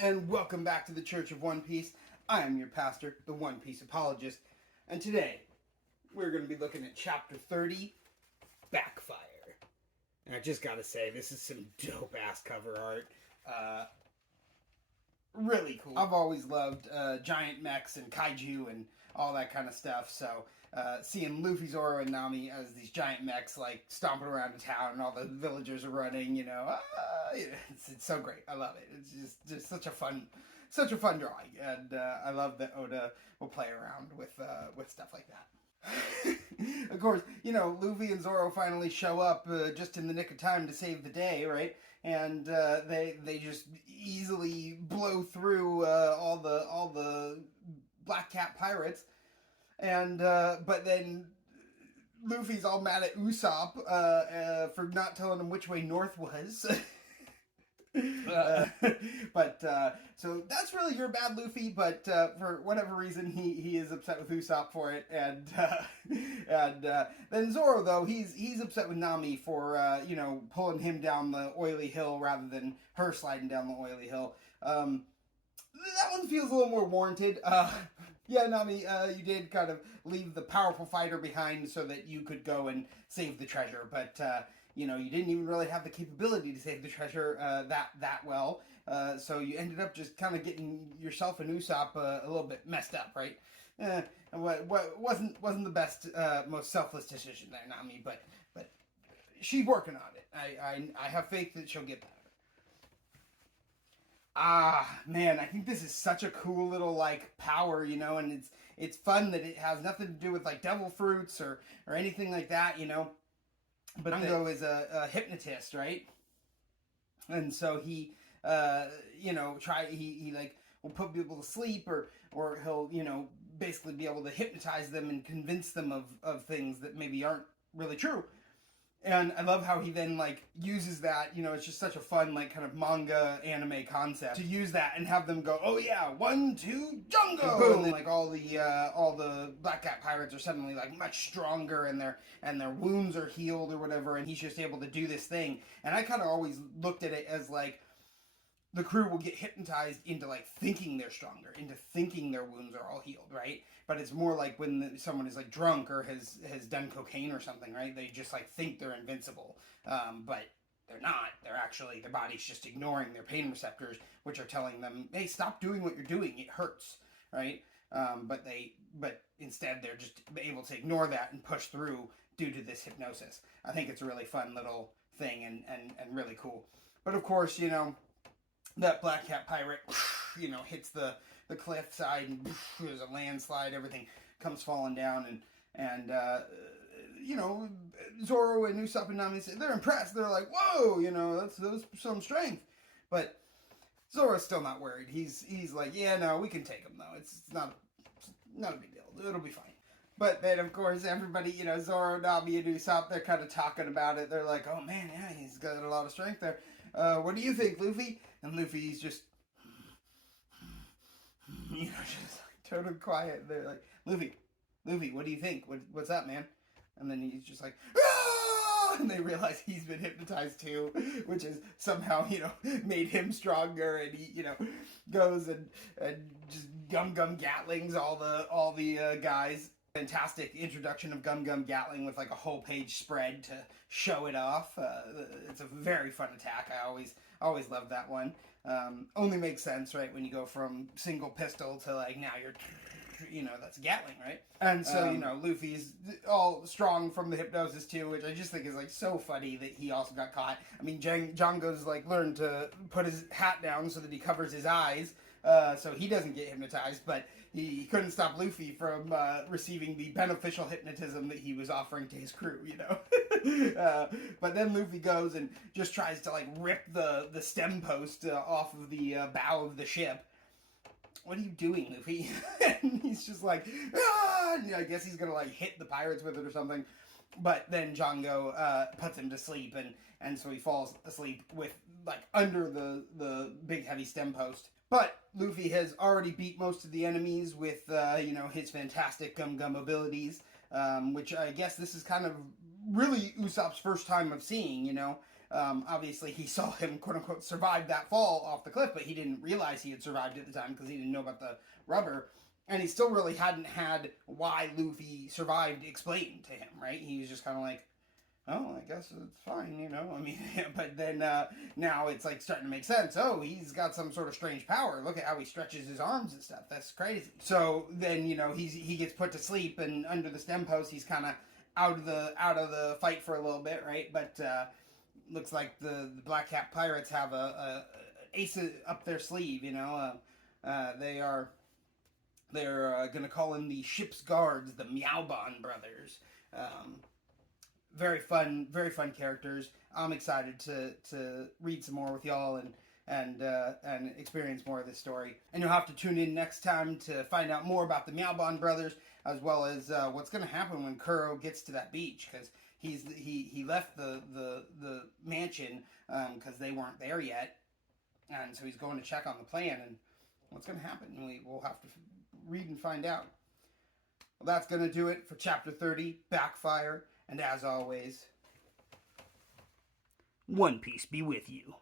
and welcome back to the Church of One Piece. I am your pastor, the One Piece apologist, and today we're going to be looking at Chapter 30, Backfire. And I just gotta say, this is some dope-ass cover art. Really cool. I've always loved giant mechs and kaiju and all that kind of stuff, so seeing Luffy, Zoro, and Nami as these giant mechs, like, stomping around the town and all the villagers are running, it's so great. I love it. It's just such a fun drawing, and I love that Oda will play around with stuff like that. Of course, Luffy and Zoro finally show up just in the nick of time to save the day, right? And they just easily blow through all the Black Cat pirates, and but then Luffy's all mad at Usopp for not telling him which way north was. So that's really your bad, Luffy, but for whatever reason he is upset with Usopp for it, and then Zoro, though, he's upset with Nami for pulling him down the oily hill rather than her sliding down the oily hill. That one feels a little more warranted. Yeah, Nami, you did kind of leave the powerful fighter behind so that you could go and save the treasure, but you didn't even really have the capability to save the treasure that well. So you ended up just kind of getting yourself and Usopp a little bit messed up, right? What wasn't the best, most selfless decision there, Nami, but she's working on it. I have faith that she'll get better. Man, I think this is such a cool little, power, and it's fun that it has nothing to do with, devil fruits or anything like that, But Manga is a hypnotist, right? And so he, will put people to sleep or he'll, basically be able to hypnotize them and convince them of things that maybe aren't really true. And I love how he then, uses that, it's just such a fun, kind of manga anime concept to use that and have them go, oh yeah, 1, 2, Jungo! Boom! And then, all the Black Cat pirates are suddenly, much stronger and their wounds are healed or whatever, and he's just able to do this thing. And I kind of always looked at it as, the crew will get hypnotized into, thinking they're stronger, into thinking their wounds are all healed, right? But it's more like when someone is, drunk or has done cocaine or something, right? They just, think they're invincible. But they're not. They're actually, their body's just ignoring their pain receptors, which are telling them, hey, stop doing what you're doing. It hurts, right? But instead they're just able to ignore that and push through due to this hypnosis. I think it's a really fun little thing and really cool. But, of course, that Black Cat pirate, hits the cliffside and there's a landslide. Everything comes falling down and Zoro and Usopp and Nami say they're impressed. They're like, whoa, that's some strength. But Zoro's still not worried. He's like, yeah, no, we can take him though. It's not a big deal. It'll be fine. But then, of course, everybody, Zoro, Nami, and Usopp, they're kind of talking about it. They're like, oh man, yeah, he's got a lot of strength there. What do you think, Luffy? And Luffy's just, just totally quiet. They're like, Luffy, what do you think? What's up, man? And then he's just like, ah! And they realize he's been hypnotized too, which has somehow, made him stronger. And he, goes and just Gum Gatlings all the guys. Fantastic introduction of Gum Gatling with a whole page spread to show it off. It's a very fun attack. I always loved that one. Only makes sense, right, when you go from single pistol to now you're, that's Gatling, right? And so Luffy's all strong from the hypnosis too, which I just think is so funny that he also got caught. I mean, Django's learned to put his hat down so that he covers his eyes. So he doesn't get hypnotized, but he couldn't stop Luffy from receiving the beneficial hypnotism that he was offering to his crew, But then Luffy goes and just tries to rip the stem post off of the bow of the ship. What are you doing, Luffy? And he's just like, ah! And I guess he's gonna hit the pirates with it or something. But then Django puts him to sleep, and so he falls asleep with under the big heavy stem post. But Luffy has already beat most of the enemies with, his fantastic Gum abilities, which I guess this is kind of really Usopp's first time of seeing, Obviously, he saw him, quote unquote, survive that fall off the cliff, but he didn't realize he had survived at the time because he didn't know about the rubber. And he still really hadn't had why Luffy survived explained to him, right? He was just kind of like, oh, I guess it's fine, you know? I mean, but then now it's like starting to make sense. Oh, he's got some sort of strange power. Look at how he stretches his arms and stuff. That's crazy. So then, you know, he gets put to sleep, and under the stem post, he's kind of out of the fight for a little bit, right? But looks like the Black Cap Pirates have a ace up their sleeve, you know? They're going to call in the ship's guards, the Meowbon brothers. Very fun characters. I'm excited to read some more with y'all and experience more of this story. And you'll have to tune in next time to find out more about the Meowbon brothers, as well as what's going to happen when Kuro gets to that beach, because he left the mansion because they weren't there yet, and so he's going to check on the plan and what's going to happen. We'll have to read and find out. Well, that's going to do it for Chapter 30, Backfire. And as always, One Piece be with you.